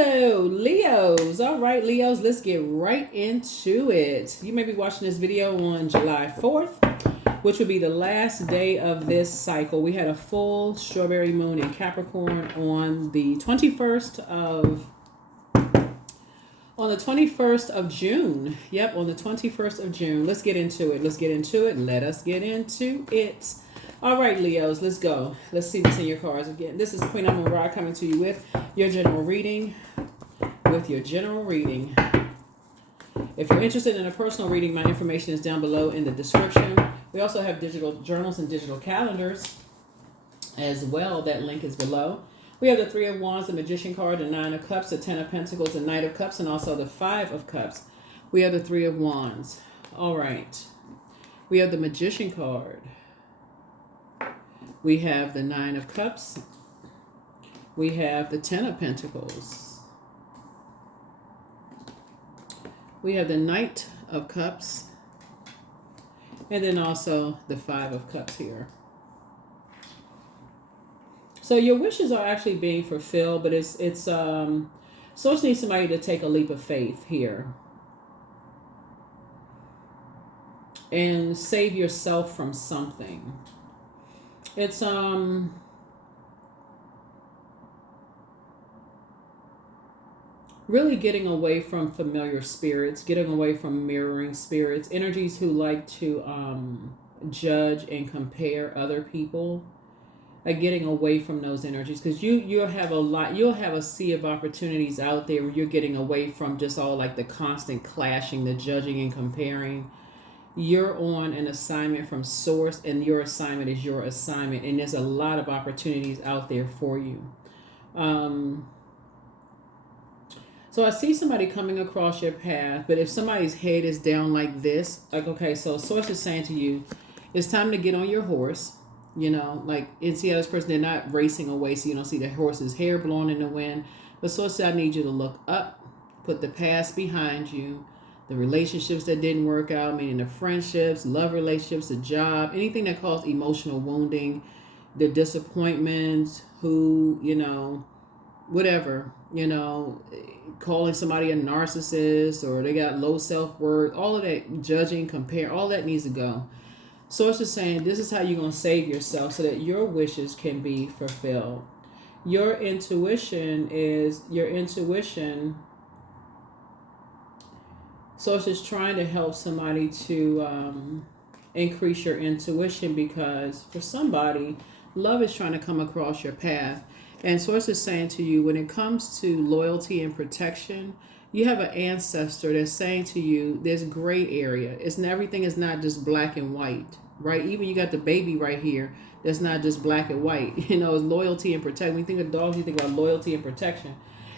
Hello, Leos. All right, Leos, let's get right into it. You may be watching this video on July 4th, which would be the last day of this cycle. We had a full strawberry moon in Capricorn on the 21st of June. Yep, on the 21st of June. Let's get into it. Let us get into it. All right, Leos, let's go. Let's see what's in your cards again. This is Queen Amun Ra coming to you with your general reading. If you're interested in a personal reading, my information is down below in the description. We also have digital journals and digital calendars as well. That link is below. We have the Three of Wands, the Magician card, the Nine of Cups, the Ten of Pentacles, the Knight of Cups, and also the Five of Cups. We have the Three of Wands. All right. We have the Magician card. We have the Nine of Cups. We have the Ten of Pentacles. We have the Knight of Cups. And then also the Five of Cups here. So your wishes are actually being fulfilled, but it's Source needs somebody to take a leap of faith here. And save yourself from something. It's really getting away from familiar spirits, getting away from mirroring spirits, energies who like to judge and compare other people. Getting away from those energies, because you'll have a sea of opportunities out there where you're getting away from just all like the constant clashing, the judging and comparing. You're on an assignment from Source, and your assignment is your assignment, and there's a lot of opportunities out there for you. So I see somebody coming across your path, but if somebody's head is down like this, like, okay, so Source is saying to you, it's time to get on your horse, and see how this person, they're not racing away, so you don't see the horse's hair blowing in the wind. But Source said, I need you to look up, put the past behind you, the relationships that didn't work out, meaning the friendships, love relationships, the job, anything that caused emotional wounding, the disappointments, whatever, calling somebody a narcissist, or they got low self-worth, all of that judging, compare, all that needs to go. Source is saying this is how you're going to save yourself so that your wishes can be fulfilled. Your intuition. Source is trying to help somebody to increase your intuition, because for somebody, love is trying to come across your path. And Source is saying to you, when it comes to loyalty and protection, you have an ancestor that's saying to you, there's gray area. Everything is not just black and white, right? Even you got the baby right here. That's not just black and white. It's loyalty and protection. When you think of dogs, you think about loyalty and protection.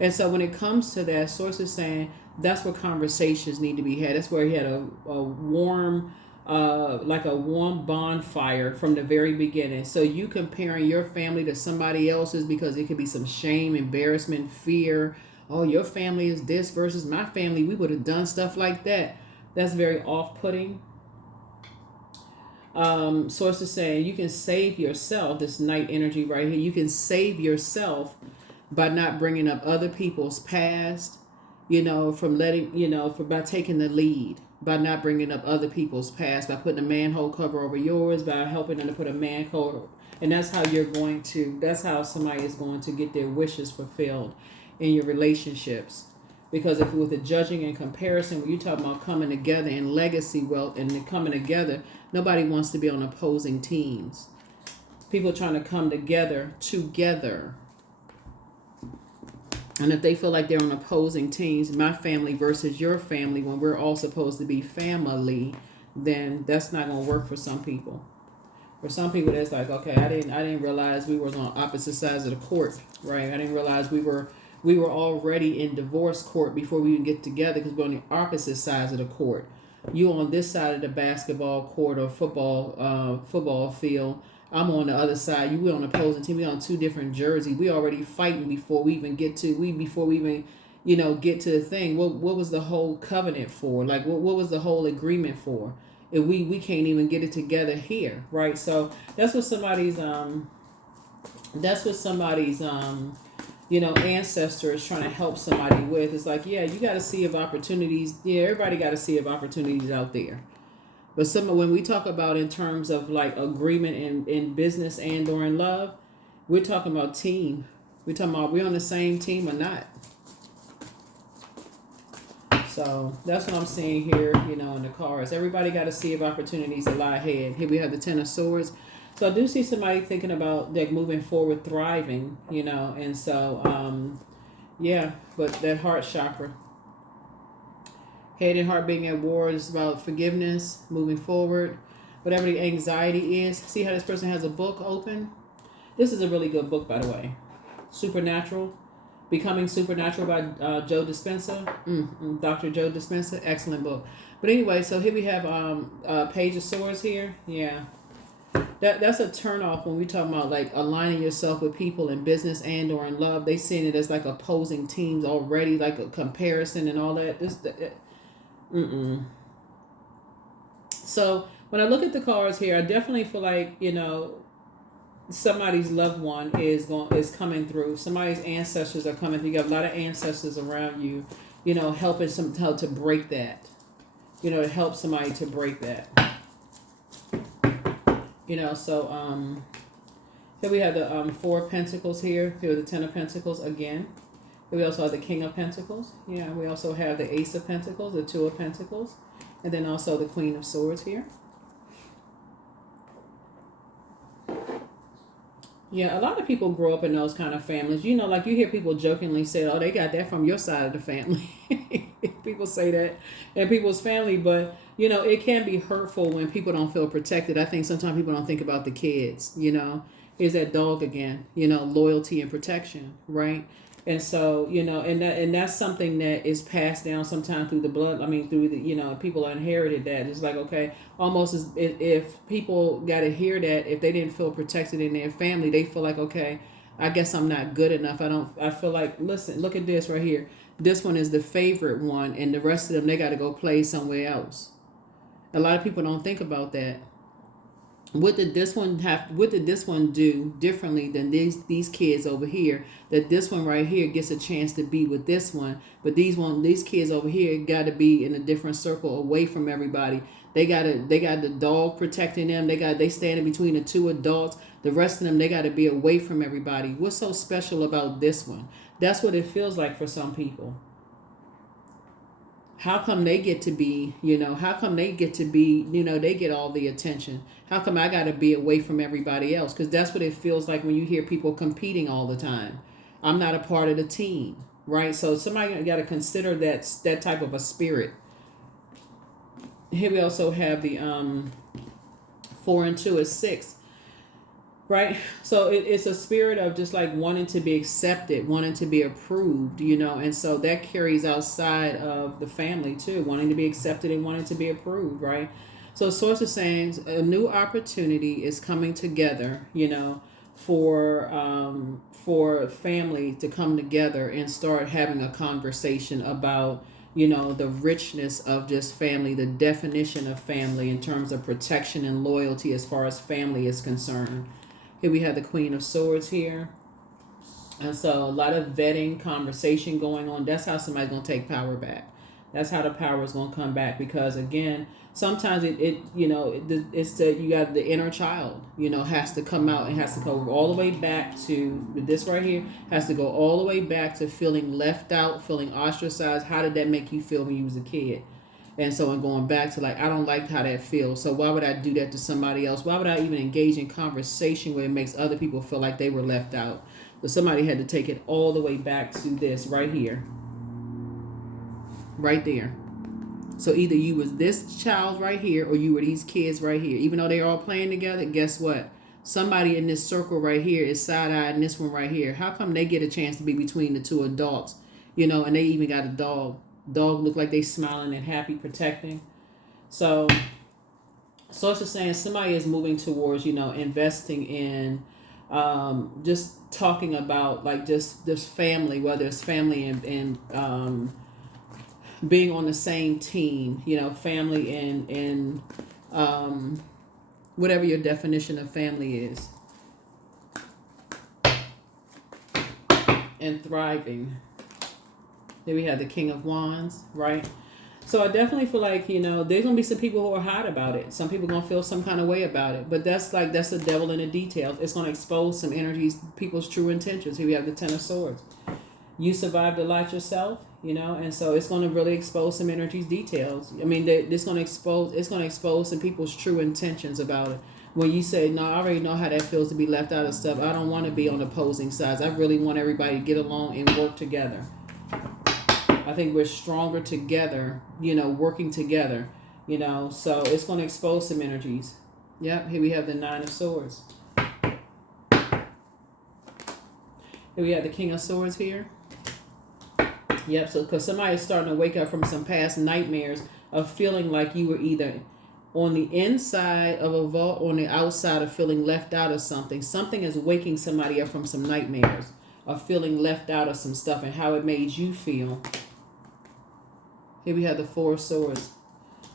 And so when it comes to that, Source is saying that's where conversations need to be had. That's where he had a warm, like a warm bonfire from the very beginning. So you comparing your family to somebody else's, because it could be some shame, embarrassment, fear. Oh, your family is this versus my family. We would have done stuff like that. That's very off-putting. Source is saying you can save yourself, this Knight energy right here. You can save yourself by not bringing up other people's past, from by taking the lead, by not bringing up other people's past, by putting a manhole cover over yours, by helping them to put a manhole. And that's how that's how somebody is going to get their wishes fulfilled in your relationships. Because if with the judging and comparison, when you're talking about coming together and legacy wealth and coming together, nobody wants to be on opposing teams. People trying to come together. And if they feel like they're on opposing teams, my family versus your family, when we're all supposed to be family, then that's not going to work for some people. For some people, that's like, okay, I didn't realize we were on opposite sides of the court, right? I didn't realize we were already in divorce court before we even get together, because we're on the opposite sides of the court. You on this side of the basketball court or football field. I'm on the other side. You on the opposing team. We on two different jerseys. We already fighting before we even get to get to the thing. What was the whole covenant for? Like what was the whole agreement for? If we can't even get it together here, right? So that's what somebody's ancestor is trying to help somebody with. It's like, yeah, you got to see of opportunities. Yeah, everybody got to see of opportunities out there. But when we talk about in terms of like agreement in business and or in love, we're talking about team. We're talking about we're on the same team or not. So that's what I'm seeing here, in the cards. Everybody got to see of opportunities that lie ahead. Here we have the Ten of Swords. So I do see somebody thinking about like moving forward, thriving, and so, yeah, but that heart chakra. Head and heart being at war is about forgiveness, moving forward, whatever the anxiety is. See how this person has a book open? This is a really good book, by the way. Supernatural. Becoming Supernatural by Joe Dispenza. Dr. Joe Dispenza. Excellent book. But anyway, so here we have Page of Swords here. Yeah. That's a turnoff when we talk about like aligning yourself with people in business and or in love. They seeing it as like opposing teams already, like a comparison and all that. So when I look at the cards here, I definitely feel like, somebody's loved one is coming through. Somebody's ancestors are coming through. You got a lot of ancestors around you, helping how to break that. To help somebody to break that. So here we have the Four of Pentacles here. Here the Ten of Pentacles again. Here we also have the King of Pentacles. Yeah, we also have the Ace of Pentacles, the Two of Pentacles, and then also the Queen of Swords here. Yeah, a lot of people grow up in those kind of families. Like you hear people jokingly say, oh, they got that from your side of the family. People say that in people's family, but, it can be hurtful when people don't feel protected. I think sometimes people don't think about the kids, Here's that dog again, loyalty and protection, right? And so, and that's something that is passed down sometimes through the blood. I mean, through the, people inherited that. It's like, okay, almost as if people got to hear that, if they didn't feel protected in their family, they feel like, okay, I guess I'm not good enough. I feel like, listen, look at this right here. This one is the favorite one, and the rest of them, they got to go play somewhere else. A lot of people don't think about that. What did this one do differently than these kids over here? That this one right here gets a chance to be with this one, but these kids over here got to be in a different circle away from everybody. They got the dog protecting them. They standing between the two adults. The rest of them, they got to be away from everybody. What's so special about this one? That's what it feels like for some people. How come they get to be, how come they get to be, they get all the attention? How come I got to be away from everybody else? Because that's what it feels like when you hear people competing all the time. I'm not a part of the team, right? So somebody got to consider that type of a spirit. Here we also have the 4 and 2 is 6. Right? So it's a spirit of just like wanting to be accepted, wanting to be approved, and so that carries outside of the family too, wanting to be accepted and wanting to be approved, right? So Source is saying a new opportunity is coming together, for family to come together and start having a conversation about, the richness of just family, the definition of family in terms of protection and loyalty as far as family is concerned. Here we have the Queen of Swords here. And so a lot of vetting, conversation going on. That's how somebody's going to take power back. That's how the power is going to come back. Because again, sometimes it's that you got the inner child, has to come out and has to go all the way back to this right here, has to go all the way back to feeling left out, feeling ostracized. How did that make you feel when you was a kid? And so I'm going back to like, I don't like how that feels. So why would I do that to somebody else? Why would I even engage in conversation where it makes other people feel like they were left out? But somebody had to take it all the way back to this right here. Right there. So either you was this child right here or you were these kids right here. Even though they're all playing together, guess what? Somebody in this circle right here is side-eyed and this one right here. How come they get a chance to be between the two adults? And they even got a dog. Dog look like they smiling and happy, protecting. So it's just saying somebody is moving towards, investing in just talking about like just this family, whether it's family and being on the same team, family and whatever your definition of family is. and thriving. Then we have the King of Wands, right? So I definitely feel like, you know, there's going to be some people who are hot about it. Some people going to feel some kind of way about it. But that's the devil in the details. It's going to expose some energies, people's true intentions. Here we have the Ten of Swords. You survived a lot yourself, you know, and so it's going to really expose some energies, details. I mean, it's going to expose some people's true intentions about it. When you say, no, I already know how that feels to be left out of stuff. I don't want to be on opposing sides. I really want everybody to get along and work together. I think we're stronger together, you know, working together, you know, so it's going to expose some energies. Yep, here we have the Nine of Swords. Here we have the King of Swords here. Yep, so because somebody's starting to wake up from some past nightmares of feeling like you were either on the inside of a vault or on the outside of feeling left out of something. Something is waking somebody up from some nightmares of feeling left out of some stuff and how it made you feel. Here we have the Four of Swords,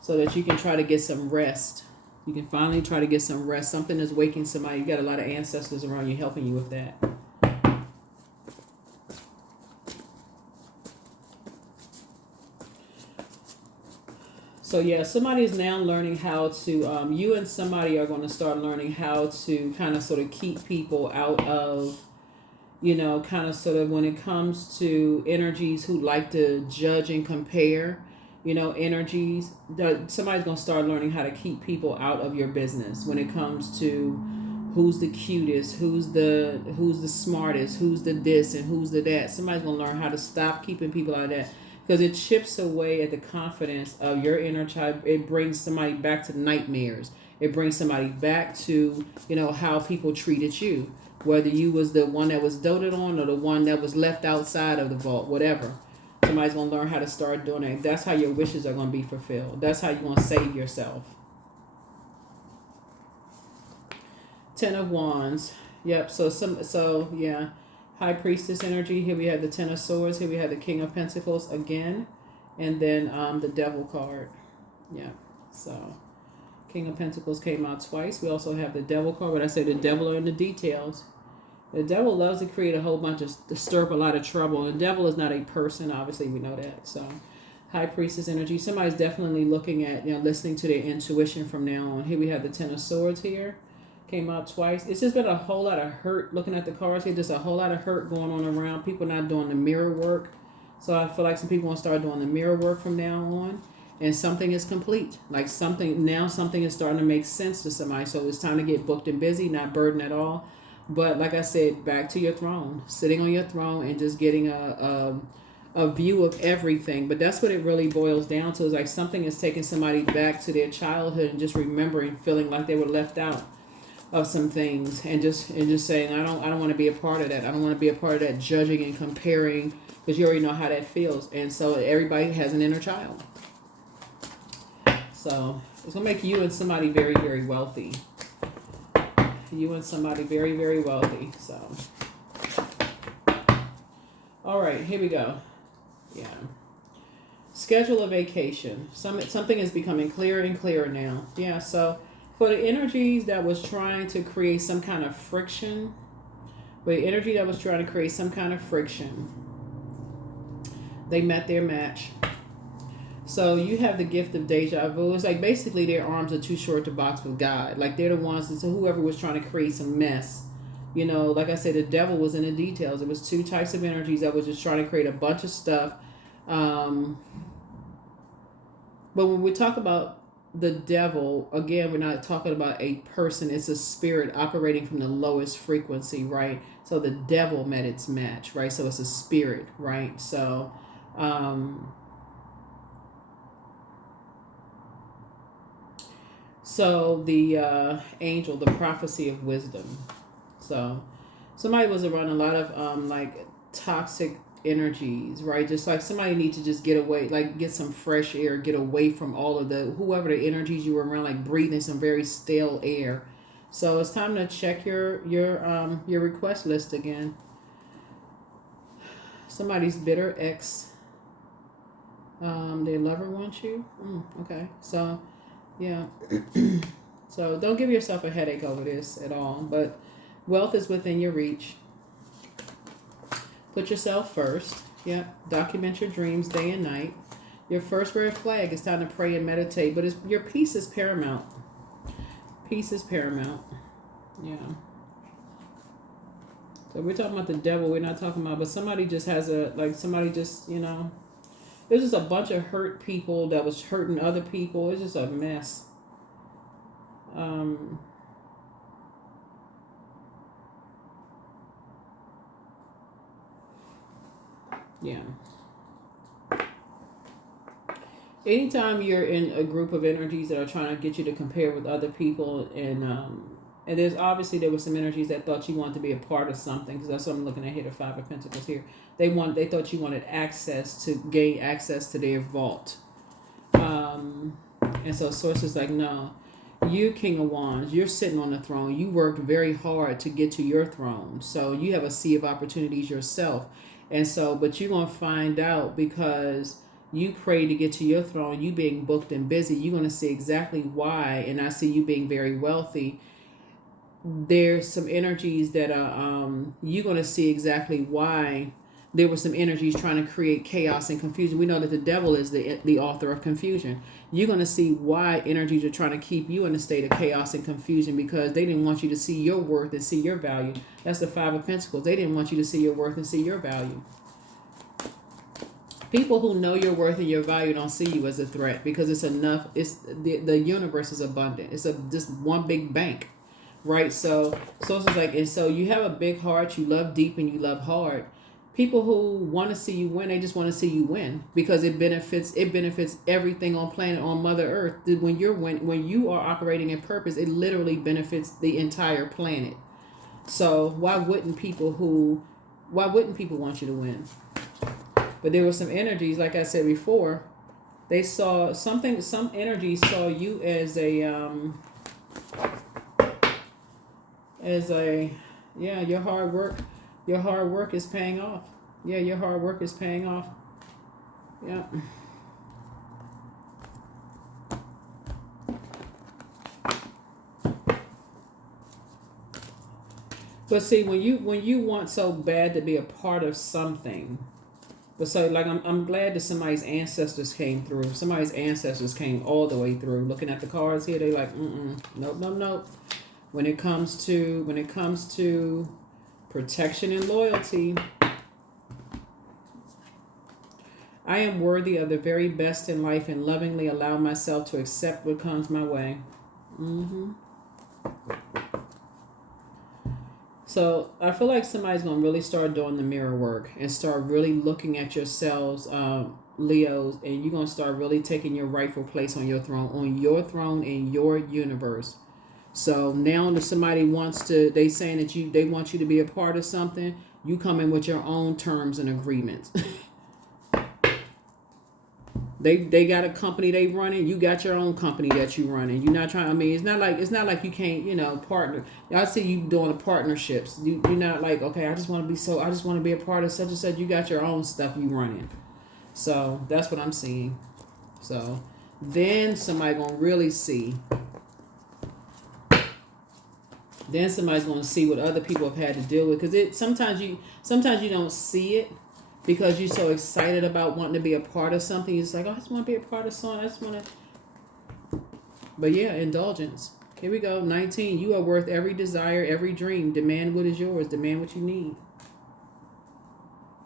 so that you can try to get some rest. You can finally try to get some rest. Something is waking somebody. You got a lot of ancestors around you helping you with that. So yeah, somebody is now learning how to, you and somebody are going to start learning how to kind of sort of keep people out of, you know, kind of sort of when it comes to energies who like to judge and compare, you know, energies, somebody's going to start learning how to keep people out of your business when it comes to who's the cutest, who's the smartest, who's the this and who's the that. Somebody's going to learn how to stop keeping people out of that, because it chips away at the confidence of your inner child. It brings somebody back to nightmares. It brings somebody back to, you know, how people treated you. Whether you was the one that was doted on or the one that was left outside of the vault, whatever. Somebody's going to learn how to start doing it. That's how your wishes are going to be fulfilled. That's how you're going to save yourself. Ten of Wands. Yep. So yeah. High Priestess energy. Here we have the Ten of Swords. Here we have the King of Pentacles again. And then the Devil card. Yeah. So King of Pentacles came out twice. We also have the Devil card, but I say the devil are in the details. The devil loves to create a whole bunch of, to stir up a lot of trouble. The devil is not a person, obviously we know that. So High Priestess energy. Somebody's definitely looking at, you know, listening to their intuition from now on. Here we have the Ten of Swords here. Came out twice. It's just been a whole lot of hurt looking at the cards here. Just a whole lot of hurt going on around. People not doing the mirror work. So I feel like some people want to start doing the mirror work from now on. And something is complete. Like something is starting to make sense to somebody. So it's time to get booked and busy, not burdened at all. But like I said, back to your throne, sitting on your throne and just getting a view of everything. But that's what it really boils down to, is like something is taking somebody back to their childhood and just remembering, feeling like they were left out of some things, and just saying, I don't want to be a part of that. I don't want to be a part of that judging and comparing, because you already know how that feels. And so everybody has an inner child. So it's going to make you and somebody very, very wealthy. You and somebody very, very wealthy. So, all right, here we go. Yeah. Schedule a vacation. Something is becoming clearer and clearer now. Yeah, so for the energies that was trying to create some kind of friction, they met their match. So you have the gift of deja vu. It's like basically their arms are too short to box with God. Like they're the ones, so whoever was trying to create some mess. You know, like I said, the devil was in the details. It was two types of energies that was just trying to create a bunch of stuff. But when we talk about the devil, again, we're not talking about a person. It's a spirit operating from the lowest frequency, right? So the devil met its match, right? So it's a spirit, right? So, so the angel, the prophecy of wisdom. So somebody was around a lot of like toxic energies, right? Just like somebody needs to just get away, like get some fresh air, get away from all of the, whoever the energies you were around, like breathing some very stale air. So it's time to check your request list again. Somebody's bitter ex, their lover wants you. Okay, so yeah. So don't give yourself a headache over this at all, but wealth is within your reach. Put yourself first. Yeah. Document your dreams day and night. Your first red flag is time to pray and meditate, but your peace is paramount. Peace is paramount. Yeah. So we're talking about the devil. We're not talking about, but somebody just has somebody just, there's just a bunch of hurt people that was hurting other people. It's just a mess. Yeah. Anytime you're in a group of energies that are trying to get you to compare with other people, and there were some energies that thought you wanted to be a part of something, because that's what I'm looking at here, the Five of Pentacles here. They thought you wanted gain access to their vault, and so Source is like, no, you King of Wands, you're sitting on the throne. You worked very hard to get to your throne, so you have a sea of opportunities yourself, and so but you're gonna find out because you pray to get to your throne, you being booked and busy, you're going to see exactly why. And I see you being very wealthy. There's some energies that are, you're going to see exactly why there were some energies trying to create chaos and confusion. We know that the devil is the author of confusion. You're going to see why energies are trying to keep you in a state of chaos and confusion, because they didn't want you to see your worth and see your value. That's the Five of Pentacles. They didn't want you to see your worth and see your value. People who know your worth and your value don't see you as a threat, because it's enough. It's the universe is abundant. It's just one big bank, right? So it's like, and so you have a big heart. You love deep and you love hard. People who want to see you win, they just want to see you win, because it benefits everything on Mother Earth. When you are operating in purpose, it literally benefits the entire planet. So why wouldn't people want you to win? But there were some energies, like I said before, they saw something, some energies saw you as your hard work is paying off. Yeah, your hard work is paying off. Yeah. But see, when you want so bad to be a part of something, but so like I'm glad that somebody's ancestors came through. Somebody's ancestors came all the way through. Looking at the cards here, they like, nope. When it comes to protection and loyalty, I am worthy of the very best in life and lovingly allow myself to accept what comes my way. So I feel like somebody's going to really start doing the mirror work and start really looking at yourselves, Leos, and you're going to start really taking your rightful place on your throne in your universe. So now that somebody they saying that they want you to be a part of something, you come in with your own terms and agreements. They got a company they running. You got your own company that you running. You're not trying. I mean, it's not like you can't partner. I see you doing the partnerships. You're not like, okay, I just want to be a part of such and such. You got your own stuff you running. So that's what I'm seeing. So then somebody gonna really see. Then somebody's gonna see what other people have had to deal with, because sometimes you don't see it, because you're so excited about wanting to be a part of something. You're just like, oh, I just want to be a part of something. I just want to. But yeah, indulgence. Here we go. 19. You are worth every desire, every dream. Demand what is yours. Demand what you need.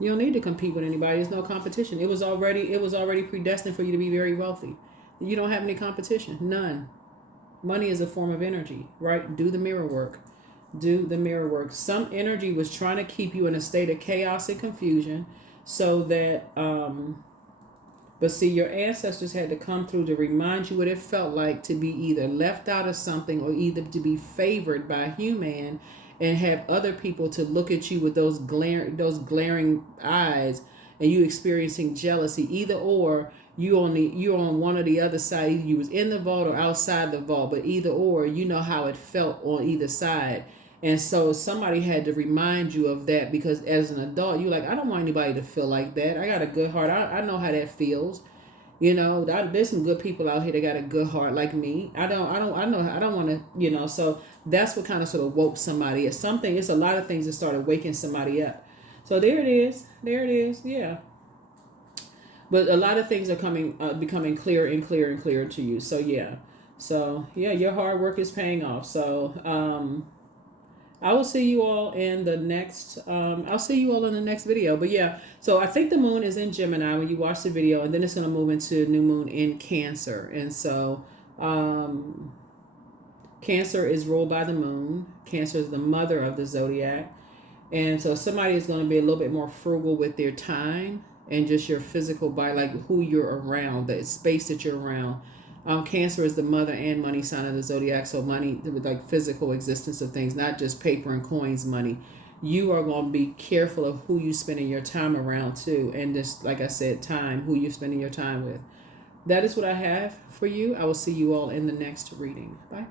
You don't need to compete with anybody. There's no competition. It was already predestined for you to be very wealthy. You don't have any competition. None. Money is a form of energy, right? Do the mirror work. Do the mirror work. Some energy was trying to keep you in a state of chaos and confusion, so that but see, your ancestors had to come through to remind you what it felt like to be either left out of something or either to be favored by a human, and have other people to look at you with those glaring eyes, and you experiencing jealousy. Either or, you're on one or the other side. You was in the vault or outside the vault, but either or, you know how it felt on either side. And so somebody had to remind you of that, because as an adult, you're like, I don't want anybody to feel like that. I got a good heart. I know how that feels. There's some good people out here that got a good heart like me. I don't want to, so that's what kind of sort of woke somebody. It's a lot of things that started waking somebody up. So there it is. There it is. Yeah. But a lot of things are becoming clearer and clearer and clearer to you. So yeah. So yeah, your hard work is paying off. So I will see you all in the next. I'll see you all in the next video. But yeah, so I think the moon is in Gemini when you watch the video, and then it's going to move into new moon in Cancer, and so Cancer is ruled by the moon. Cancer is the mother of the zodiac, and so somebody is going to be a little bit more frugal with their time and just your physical body, like who you're around, the space that you're around. Cancer is the mother and money sign of the zodiac, so money, like physical existence of things, not just paper and coins money. You are going to be careful of who you spending your time around too, and just like I said, time, who you're spending your time with. That is what I have for you. I will see you all in the next reading. Bye.